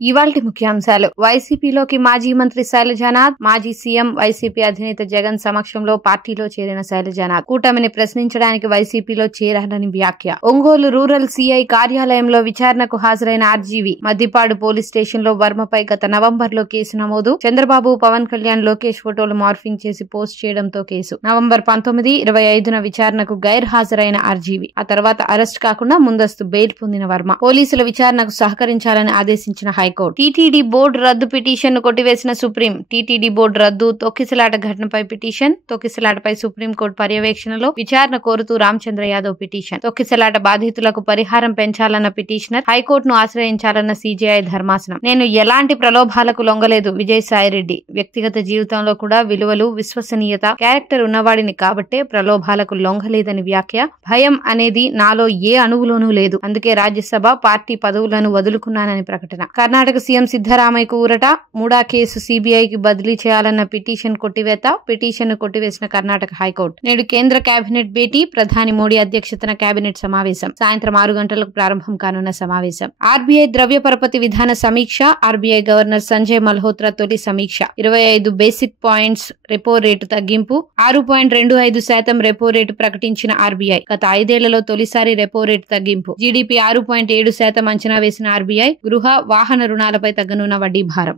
ఇవాల్టి ముఖ్యాంశాలు. వైసీపీలోకి మాజీ మంత్రి శైలజానాథ్, మాజీ సీఎం వైసీపీ అధినేత జగన్ సమక్షంలో పార్టీలో చేరిన శైలజానాథ్ కూటమిని ప్రశ్నించడానికి వైసీపీలో చేరాలని వ్యాఖ్య. ఒంగోలు రూరల్ సీఐ కార్యాలయంలో విచారణకు హాజరైన ఆర్జీవీ. మద్దిపాడు పోలీస్ స్టేషన్ లో వర్మపై గత నవంబర్లో కేసు నమోదు. చంద్రబాబు, పవన్ కళ్యాణ్, లోకేష్ ఫోటోలు మార్ఫింగ్ చేసి పోస్ట్ చేయడంతో కేసు. నవంబర్ 19, 25న విచారణకు గైర్హాజరైన ఆర్జీవీ. ఆ తర్వాత అరెస్ట్ కాకుండా ముందస్తు బెయిల్ పొందిన వర్మ. పోలీసుల విచారణకు సహకరించాలని ఆదేశించిన హైకోర్టు. టీటీడీ బోర్డు రద్దు పిటిషన్ ను కొట్టివేసిన సుప్రీం. టీటీడీ బోర్డు రద్దు, తొక్కిసలాట ఘటనపై పిటిషన్. తొక్కిసలాటపై సుప్రీంకోర్టు పర్యవేక్షణలో విచారణ కోరుతూ రామచంద్ర యాదవ్ పిటిషన్. తొక్కిసలాట బాధితులకు పరిహారం పెంచాలన్న పిటిషనర్ హైకోర్టును ఆశ్రయించాలన్న సీజేఐ ధర్మాసనం. నేను ఎలాంటి ప్రలోభాలకు లొంగలేదు. విజయసాయిరెడ్డి. వ్యక్తిగత జీవితంలో కూడా విలువలు, విశ్వసనీయత, క్యారెక్టర్ ఉన్నవాడిని కాబట్టే ప్రలోభాలకు లొంగలేదని వ్యాఖ్య. భయం అనేది నాలో ఏ అణువులోనూ లేదు. అందుకే రాజ్యసభ, పార్టీ పదవులను వదులుకున్నానని ప్రకటన. కర్ణాటక సీఎం సిద్దరామయ్యకు ఊరట. మూడా కేసు సీబీఐకి బదిలీ చేయాలన్న పిటిషన్ కొట్టివేత. పిటిషన్ ను కొట్టివేసిన కర్ణాటక హైకోర్టు. నేడు కేంద్ర కేబినెట్ భేటీ. ప్రధాని మోడీ అధ్యక్షతన కేబినెట్ సమావేశం. సాయంత్రం 6 గంటలకు ప్రారంభం కానున్న సమావేశం. ఆర్బీఐ ద్రవ్య పరపతి విధాన సమీక్ష. ఆర్బీఐ గవర్నర్ సంజయ్ మల్హోత్రా తొలి సమీక్ష. 25 బేసిక్ పాయింట్స్ రెపో రేటు తగ్గింపు. 6.25% రెపో రేటు ప్రకటించిన ఆర్బీఐ. గత 5 ఏళ్లలో తొలిసారి రెపో రేటు తగ్గింపు. జీడీపీ 6.7% అంచనా వేసిన ఆర్బీఐ. గృహ, వాహన రుణాలపై తగ్గనున్న వడ్డీ భారం.